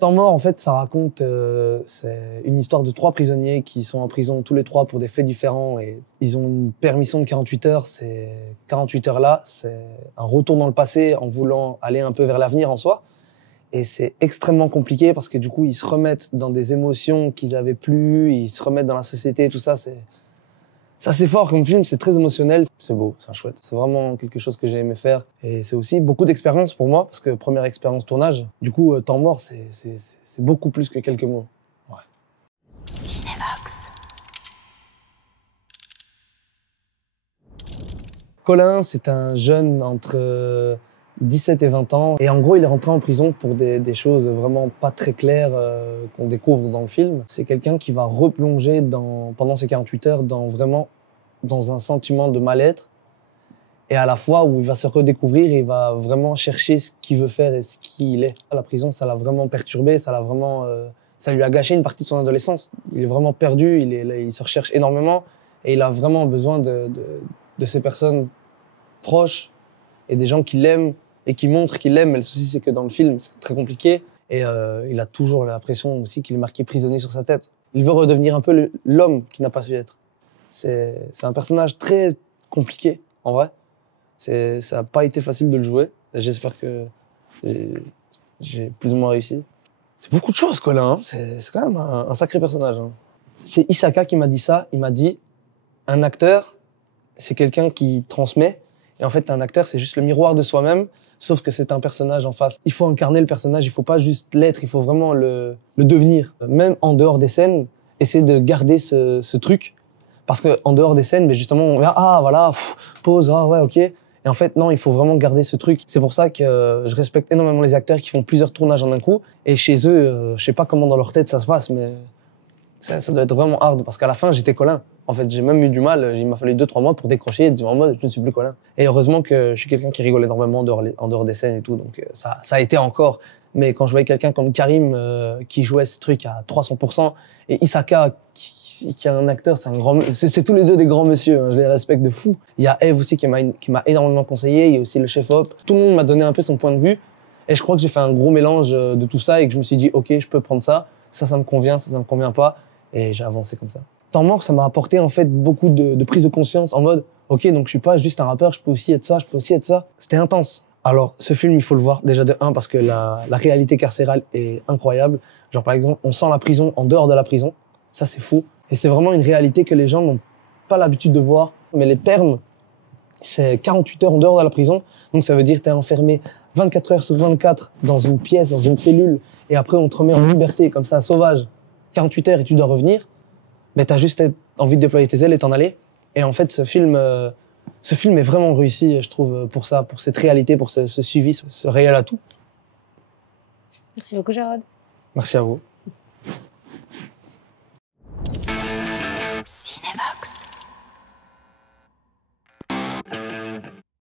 Temps mort, en fait, ça raconte, c'est une histoire de 3 prisonniers qui sont en prison tous les 3 pour des faits différents et ils ont une permission de 48 heures. Ces 48 heures-là, c'est un retour dans le passé en voulant aller un peu vers l'avenir en soi. Et c'est extrêmement compliqué parce que du coup, ils se remettent dans des émotions qu'ils avaient plus, ils se remettent dans la société, tout ça, c'est assez fort comme film, c'est très émotionnel. C'est beau, c'est chouette. C'est vraiment quelque chose que j'ai aimé faire. Et c'est aussi beaucoup d'expérience pour moi, parce que première expérience tournage. Du coup, temps mort, c'est beaucoup plus que quelques mots. Ouais. Cinévox. Colin, c'est un jeune entre 17 et 20 ans. Et en gros, il est rentré en prison pour des choses vraiment pas très claires qu'on découvre dans le film. C'est quelqu'un qui va replonger pendant ces 48 heures dans un sentiment de mal-être. Et à la fois où il va se redécouvrir et il va vraiment chercher ce qu'il veut faire et ce qu'il est. La prison, ça l'a vraiment perturbé, ça lui a gâché une partie de son adolescence. Il est vraiment perdu, il se recherche énormément et il a vraiment besoin de ces personnes proches et des gens qui l'aiment et qui montrent qu'il l'aime. Mais le souci, c'est que dans le film, c'est très compliqué. Et il a toujours l'impression aussi qu'il est marqué prisonnier sur sa tête. Il veut redevenir un peu l'homme qu'il n'a pas su être. C'est un personnage très compliqué, en vrai. Ça n'a pas été facile de le jouer. J'espère que j'ai plus ou moins réussi. C'est beaucoup de choses, Colin. Hein. C'est quand même un sacré personnage. Hein. C'est Issaka qui m'a dit ça. Il m'a dit, un acteur, c'est quelqu'un qui transmet. Et en fait, un acteur, c'est juste le miroir de soi-même, sauf que c'est un personnage en face. Il faut incarner le personnage, il faut pas juste l'être, il faut vraiment le devenir. Même en dehors des scènes, essayer de garder ce truc. Parce que en dehors des scènes, mais justement, on regarde, ah voilà, pause, ah ouais, ok. Et en fait, non, il faut vraiment garder ce truc. C'est pour ça que je respecte énormément les acteurs qui font plusieurs tournages en un coup. Et chez eux, je sais pas comment dans leur tête ça se passe, mais ça doit être vraiment hard. Parce qu'à la fin, j'étais Colin. En fait, j'ai même eu du mal. Il m'a fallu 2-3 mois pour décrocher et dire en mode, je ne suis plus Colin. Et heureusement que je suis quelqu'un qui rigole énormément en dehors des scènes et tout. Donc ça a été encore. Mais quand je voyais quelqu'un comme Karim qui jouait ces trucs à 300%, et Issaka qui est un acteur, c'est tous les deux des grands monsieur, hein, je les respecte de fou. Il y a Eve aussi qui m'a énormément conseillé, il y a aussi le chef op. Tout le monde m'a donné un peu son point de vue et je crois que j'ai fait un gros mélange de tout ça et que je me suis dit ok, je peux prendre ça me convient, ça me convient pas et j'ai avancé comme ça. Temps mort, ça m'a apporté en fait beaucoup de prise de conscience en mode ok, donc je suis pas juste un rappeur, je peux aussi être ça, je peux aussi être ça. C'était intense. Alors, ce film, il faut le voir déjà de 1 parce que la réalité carcérale est incroyable. Genre par exemple, on sent la prison en dehors de la prison. Ça, c'est fou. Et c'est vraiment une réalité que les gens n'ont pas l'habitude de voir. Mais les permes, c'est 48 heures en dehors de la prison. Donc ça veut dire que tu es enfermé 24 heures sur 24 dans une pièce, dans une cellule. Et après, on te remet en liberté, comme ça, sauvage. 48 heures et tu dois revenir. Mais tu as juste envie de déployer tes ailes et t'en aller. Et en fait, ce film est vraiment réussi, je trouve, pour ça, pour cette réalité, pour ce suivi, ce réel atout. Merci beaucoup, Jarod. Merci à vous.